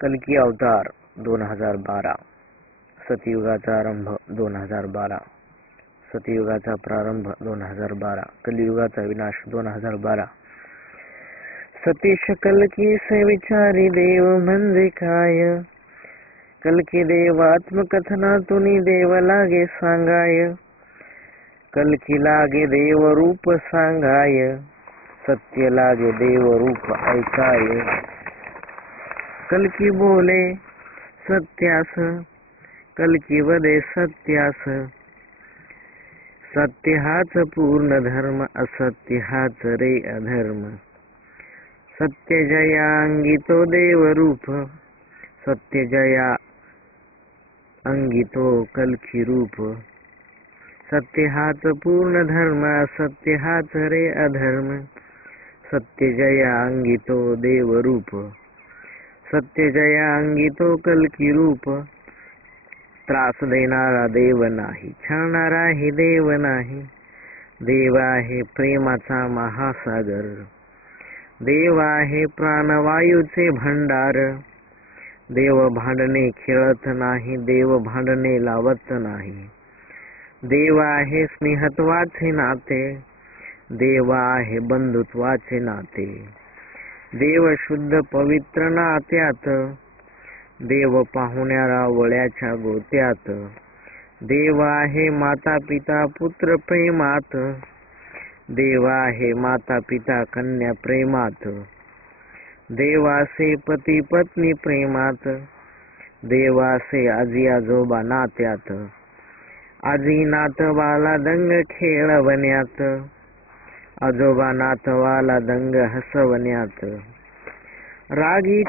कल्की अवतार 2012, सतयुगाचा आरंभ 2012, सतयुगाचा प्रारंभ 2012, कलियुगाचा विनाश 2012. सतीश कल्की से विचारी देव म्हणजे काय, कल्की देव आत्मकथनातून देव लागे सांगाय, कल्की लागे देव रूप सांगाय, सत्य लागे देव रूप ऐकाय. कल्की बोले सत्यास, कल्की वदे सत्यास, सत्य हाच पूर्ण धर्म, असत्य हाच रे अधर्म. सत्य जया अंगितो देव रूप, सत्य जया अंगितो कल्की रूप. सत्य हाच पूर्ण धर्म, असत्य हाच रे अधर्म. सत्य जया अंगितो देव रूप, सत्य जया अंगितो कल्की रूप. त्रास देणारा देव नाही, छळणारा हे देव नाही. देव आहे प्रेमाचा महासागर, देव आहे प्राणवायूचे भंडार. देव भांडणे खेळत नाही, देव भांडणे लावत नाही. देव आहे स्नेहत्वाचे नाते, देव आहे बंधुत्वाचे नाते. देव शुद्ध पवित्र नात्यात, देव पाहुण्याला वळ्याच्या गोत्यात. देव आहे माता पिता पुत्र प्रेमात, देव आहे माता पिता कन्या प्रेमात. देवासे पती पत्नी प्रेमात, देवासे आजी आजोबा नात्यात. आजी नातवाला दंग खेळवण्यात, आजोबा नातवाला दंग हसवण्यात. रागीट